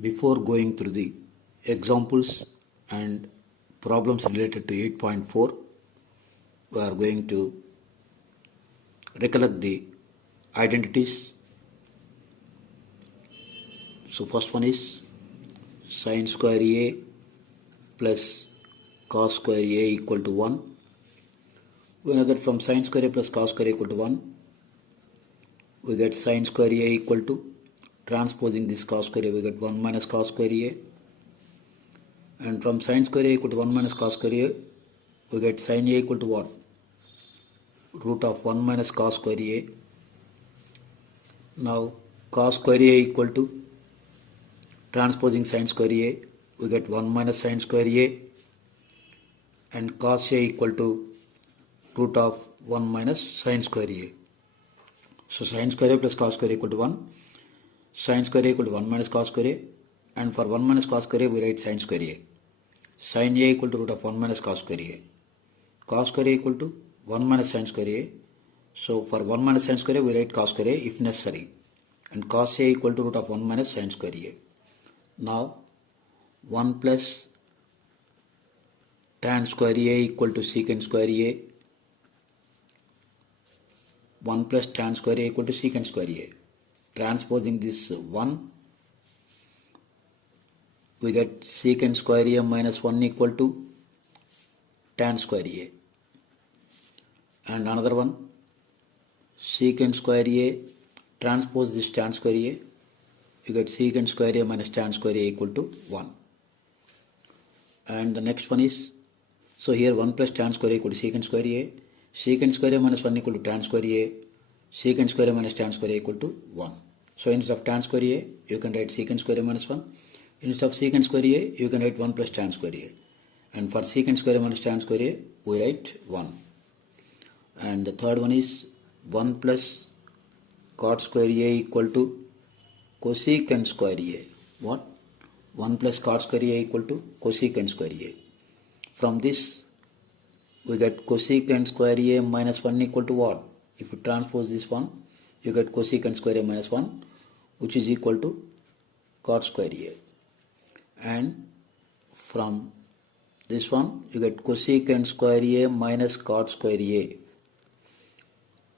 Before going through the examples and problems related to 8.4, we are going to recollect the identities. So first one is sin square A plus cos square A equal to 1. We know that from sin square A plus cos square A equal to 1, we get sin square A equal to, transposing this cos square A, we get 1 minus cos square A. And from sin square A equal to 1 minus cos square A, we get sin A equal to what? Root of 1 minus cos square A. Now cos square A equal to, transposing sin square A, we get 1 minus sin square A, and cos A equal to root of 1 minus sin square A. So sin square A plus cos square A equal to 1, sin square A equal to 1 minus cos square A, and for 1 minus cos square A we write sin square A. Sin A equal to root of 1 minus cos square A. Cos square A equal to 1 minus sin square A. So for 1 minus sin square A we write cos square A if necessary. And cos A equal to root of 1 minus sin square A. Now 1 plus tan square A equal to secant square A. 1 plus tan square A equal to secant square A. Transposing this 1, we get secant square A minus 1 equal to tan square A. And another one, secant square A, transpose this tan square A, you get secant square A minus tan square A equal to 1. And the next one is, so here 1 plus tan square A equal to secant square A minus 1 equal to tan square A, secant square A minus tan square A equal to 1. So instead of tan square A, you can write secant square A minus 1. Instead of secant square A, you can write 1 plus tan square A. And for secant square A minus tan square A, we write 1. And the third one is 1 plus cot square A equal to cosecant square A. What? 1 plus cot square A equal to cosecant square A. From this, we get cosecant square A minus 1 equal to what? If you transpose this one, you get cosecant square A minus 1, which is equal to cot square A. And from this one, you get cosecant square A minus cot square A.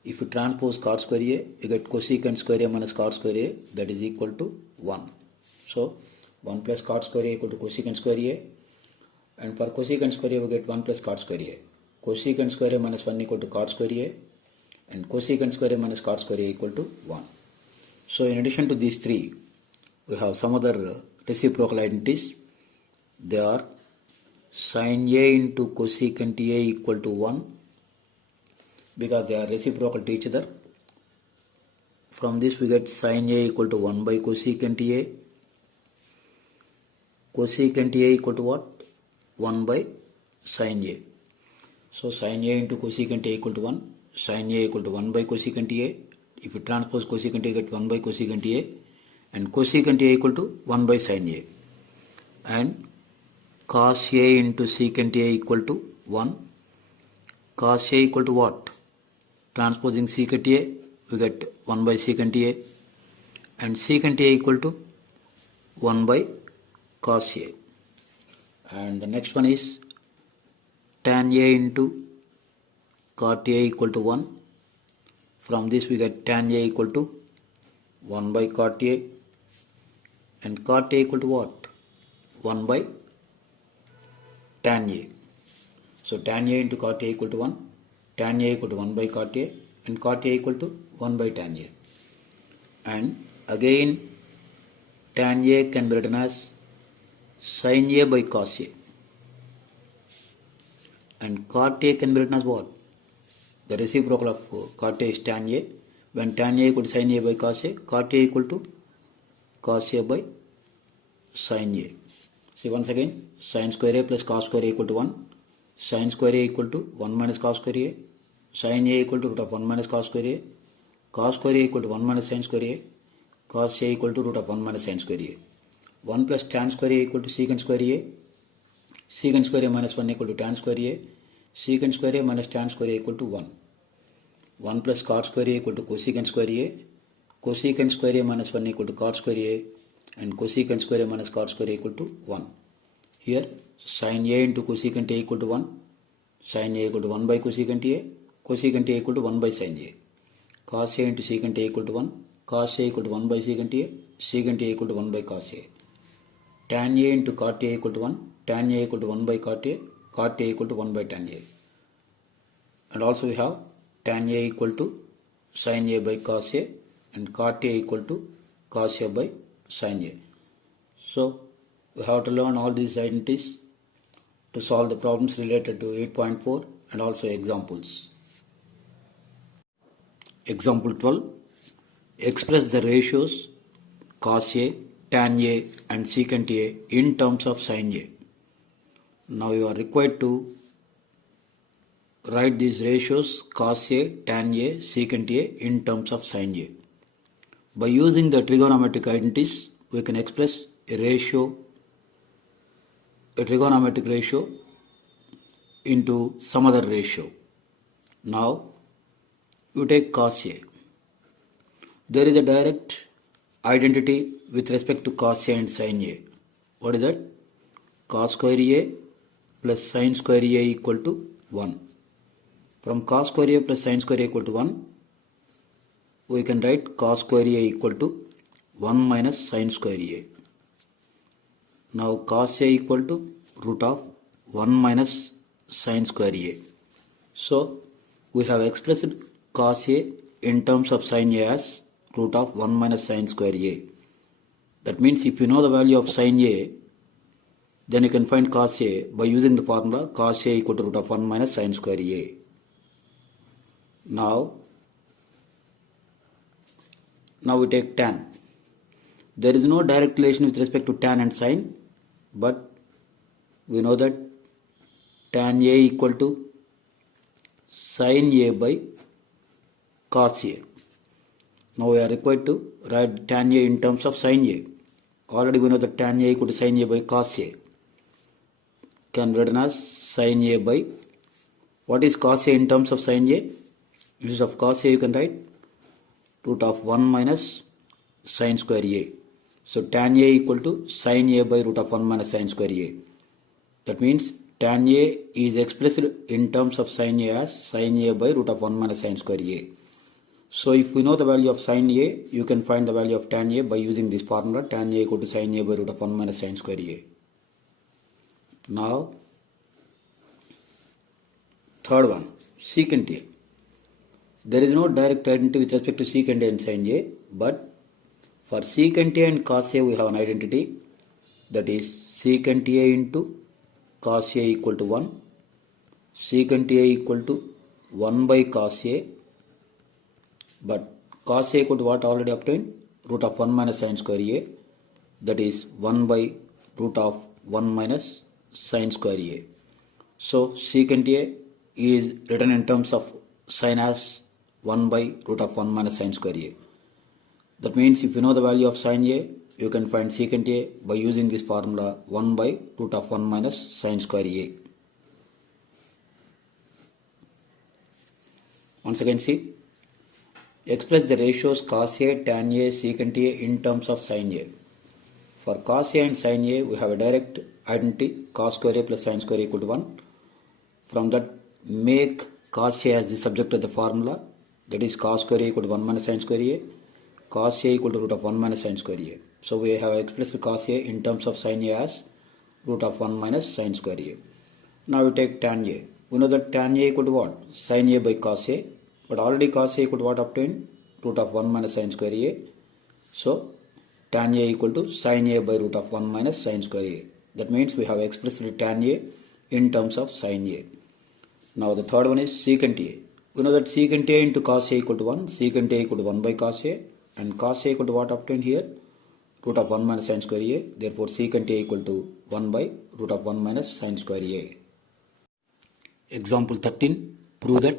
If you transpose cot square A, you get cosecant square A minus cot square A, that is equal to 1. So 1 plus cot square A equal to cosecant square A. And for cosecant square A, we get 1 plus cot square A. Cosecant square A minus 1 equal to cot square A. And cosecant square A minus cot square A equal to 1. So in addition to these three, we have some other reciprocal identities. They are sin A into cosecant A equal to 1, because they are reciprocal to each other. From this we get sin A equal to 1 by cosecant A. Cosecant A equal to what? 1 by sin A. So sin A into cosecant A equal to 1. Sin A equal to 1 by cosecant A. If you transpose cosecant A, you get 1 by cosecant A. And cosecant A equal to 1 by sin A. And cos A into secant A equal to 1. Cos A equal to what? Transposing secant A, we get 1 by secant A. And secant A equal to 1 by cos A. And the next one is tan A into cot A equal to 1. From this we get tan A equal to 1 by cot A. And cot A equal to what? 1 by tan A. So tan A into cot A equal to 1. Tan A equal to 1 by cot A. And cot A equal to 1 by tan A. And again tan A can be written as sin A by cos A. And cot A can be written as what? The reciprocal of cot A is tan A. When tan A equal to sin A by cos A, cot A equal to cos A by sin A. See once again, sin square A plus cos square A equal to 1. Sin square A equal to 1 minus cos square A. Sin A equal to root of 1 minus cos square A. Cos square A equal to 1 minus sin square A. Cos A equal to root of 1 minus sin square A. 1 plus tan square A equal to secant square A. Secant square A minus 1 equal to tan square A. Secant square A minus tan square A equal to 1. 1 plus cot square A equal to cosecant square A. Cosecant square A minus 1 equal to cot square A. and cosecant square A minus cot square A equal to 1. Here sin A into cosecant A equal to 1, sin A equal to 1 by cosecant A equal to 1 by sin A. Cos A into secant A equal to 1, cos A equal to 1 by secant A equal to 1 by cos A. Tan A into cot A equal to 1, tan A equal to 1 by cot A equal to 1 by tan A. And also we have tan A equal to sin A by cos A and cot A equal to cos A by sin A. So we have to learn all these identities to solve the problems related to 8.4 and also examples. Example 12. Express the ratios cos A, tan A and secant A in terms of sin A. Now you are required to write these ratios cos A, tan A, secant A in terms of sin A. By using the trigonometric identities, we can express a trigonometric ratio into some other ratio. Now you take cos A. There is a direct identity with respect to cos A and sin A. What is that? Cos square A plus sin square A equal to 1. From cos square A plus sin square A equal to 1, we can write cos square A equal to 1 minus sin square A. Now cos A equal to root of 1 minus sin square A. So we have expressed cos A in terms of sin A as root of 1 minus sin square A. That means if you know the value of sin A, then you can find cos A by using the formula cos A equal to root of 1 minus sin square A. Now we take tan. There is no direct relation with respect to tan and sin, but we know that tan A equal to sin A by cos A. Now we are required to write tan A in terms of sin A. Already we know that tan A equal to sin A by cos A. Can be written as sin A by, what is cos A in terms of sin A? Instead of cos A you can write root of 1 minus sin square A. So tan A equal to sin A by root of 1 minus sin square A. That means tan A is expressed in terms of sin A as sin A by root of 1 minus sin square A. So if we know the value of sin A, you can find the value of tan A by using this formula tan A equal to sin A by root of 1 minus sin square A. Now third one, secant A. There is no direct identity with respect to secant A and sin A, but for secant A and cos A we have an identity, that is secant A into cos A equal to 1, secant A equal to 1 by cos A, but cos A equal to what already obtained? Root of 1 minus sin square A, that is 1 by root of 1 minus sin square A. So secant A is written in terms of sin as 1 by root of 1 minus sin square A. That means if you know the value of sin A, you can find secant A by using this formula 1 by root of 1 minus sin square A. Once again see, express the ratios cos A, tan A, secant A in terms of sin A. For cos A and sin A, we have a direct identity cos square A plus sin square A equal to 1. From that, make cos A as the subject of the formula, that is cos square A equal to 1 minus sin square A, cos A equal to root of 1 minus sin square A. So we have expressed cos A in terms of sin A as root of 1 minus sin square A. Now we take tan A. We know that tan A equal to what? Sin A by cos A, but already cos A equal to what obtained? Root of 1 minus sin square A. So tan A equal to sin A by root of 1 minus sin square A. That means we have expressed tan A in terms of sin A. Now the third one is secant A. We know that secant A into cos A equal to 1, secant A equal to 1 by cos A, and cos A equal to what obtained here? Root of 1 minus sin square A. Therefore secant A equal to 1 by root of 1 minus sin square A. Example 13. Prove that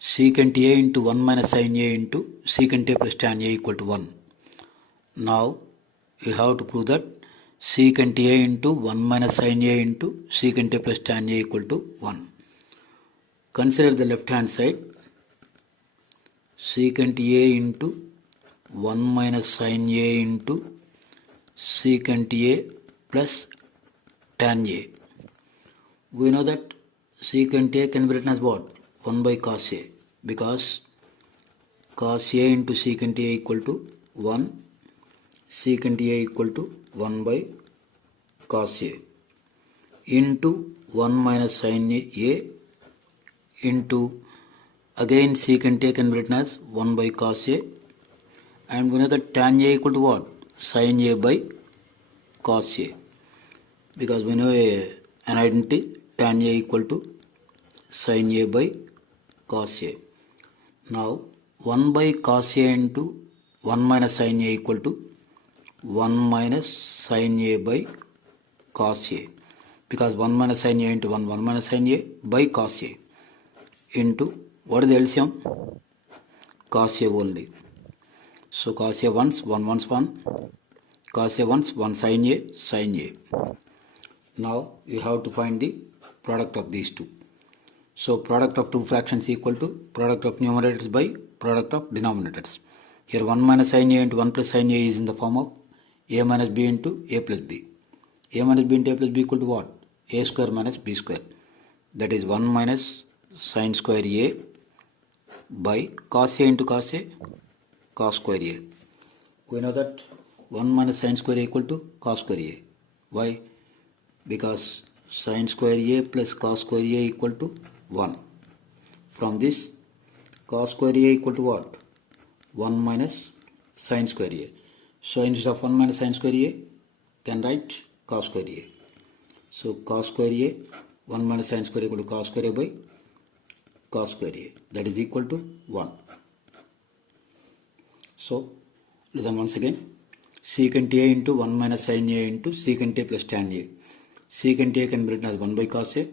secant A into 1 minus sin A into secant A plus tan A equal to 1. Now you have to prove that secant A into 1 minus sin A into secant A plus tan A equal to 1. Consider the left hand side. Secant A into 1 minus sin A into secant A plus tan A. We know that secant A can be written as what? 1 by cos A, because cos A into secant A equal to 1, secant A equal to 1 by cos A into 1 minus sin A into again secant A can be written as 1 by cos A, and we know that tan A equal to what? Sin A by cos A, because we know an identity tan A equal to sin A by cos A. Now 1 by cos A into 1 minus sin A equal to 1 minus sin A by cos A, because 1 minus sin A into 1 minus sin A by cos A into what is the LCM? Cos A only. So cos A once, 1 once 1, cos A once, 1 sin A, sin A. Now you have to find the product of these two. So product of two fractions equal to product of numerators by product of denominators. Here 1 minus sin A into 1 plus sin A is in the form of A minus B into A plus B. A minus B into A plus B equal to what? A square minus B square. That is 1 minus sin square A by cos A into cos A, cos square A. We know that 1 minus sin square A equal to cos square A. Why? Because sin square A plus cos square A equal to 1. From this, cos square A equal to what? 1 minus sin square A. So instead of 1 minus sin square A, can write cos square A. So cos square A, 1 minus sin square equal to cos square A by cos square A. That is equal to 1. So listen once again. Secant A into 1 minus sin A into secant A plus tan A. Secant A can be written as 1 by cos A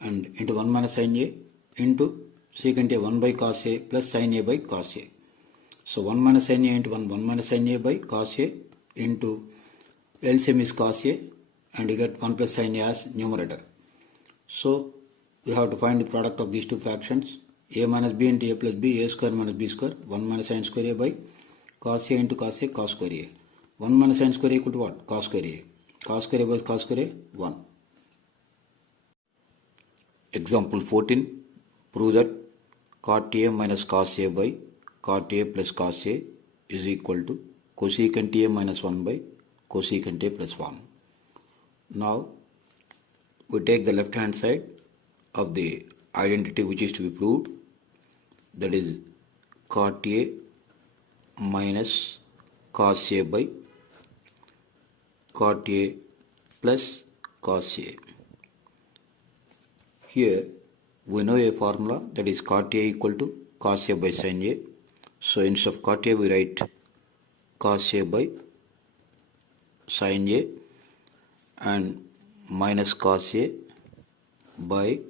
and into 1 minus sin A into secant A 1 by cos A plus sin A by cos A. So 1 minus sin A into 1 minus sin A by cos A into LCM is cos A, and you get 1 plus sin A as numerator. So we have to find the product of these two fractions. A minus B into A plus B, A square minus B square, 1 minus sin square A by cos A into cos A, cos square A. 1 minus sin square A equal to what? Cos square A. Cos square A by cos square A, 1. Example 14. Prove that cot A minus cos A by cot A plus cos A is equal to cosecant A minus 1 by cosecant A plus 1. Now we take the left hand side of the identity which is to be proved, that is cot A minus cos A by cot A plus cos A. Here we know a formula, that is cot A equal to cos A by sin A. So instead of cot A we write cos A by sin A and minus cos A by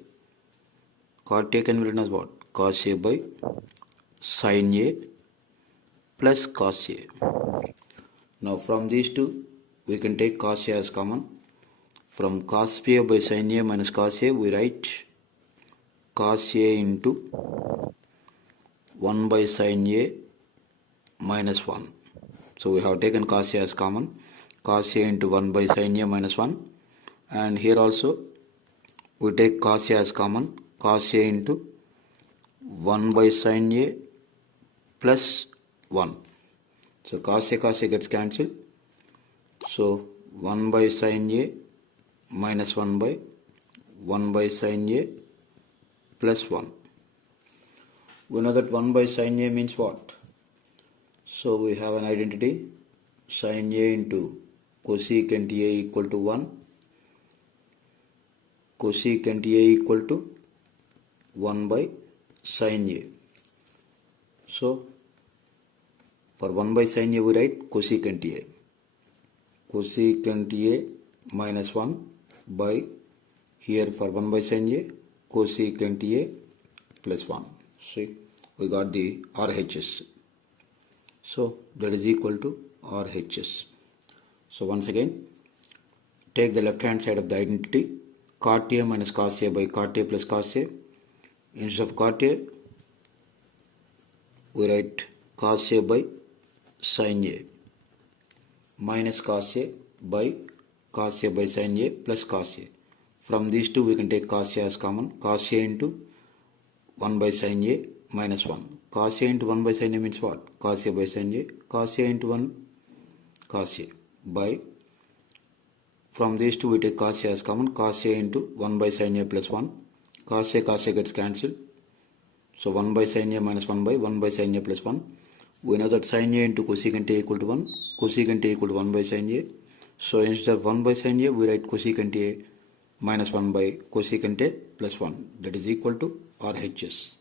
cot A can be written as what? Cos A by sin A plus cos A. Now from these two we can take cos A as common. From cos A by sin A minus cos A we write cos A into 1 by sin A minus 1. So we have taken cos A as common. Cos A into 1 by sin A minus 1, and here also we take cos A as common. Cos A into 1 by sin A plus 1. So cos A gets cancelled. So 1 by sin A minus 1 by 1 by sin A plus 1. We know that 1 by sin A means what? So we have an identity, sin A into cosecant A equal to 1, cosecant A equal to 1 by sin A. So for 1 by sin A we write cosecant A. Cosecant A minus 1 by, here for 1 by sin A, cosecant A plus 1. See, we got the RHS. So that is equal to RHS. So once again, take the left hand side of the identity, cot A minus cos A by cot A plus cos A. Instead of cot A, we write cos A by sin A. minus cos A by sin A plus cos A. From these two we can take cos A as common. Cos A into 1 by sin A minus 1. Cos A into 1 by sin A means what? Cos A by sin A. Cos A into 1 cos A by, from these two we take cos A as common. Cos A into 1 by sin A plus 1. Cos A gets cancelled. So 1 by sin A minus 1 by sin A plus 1. We know that sin A into cosecant A equal to 1. Cosecant A equal to 1 by sin A. So instead of 1 by sin A, we write cosecant A minus 1 by cosecant A plus 1. That is equal to RHS.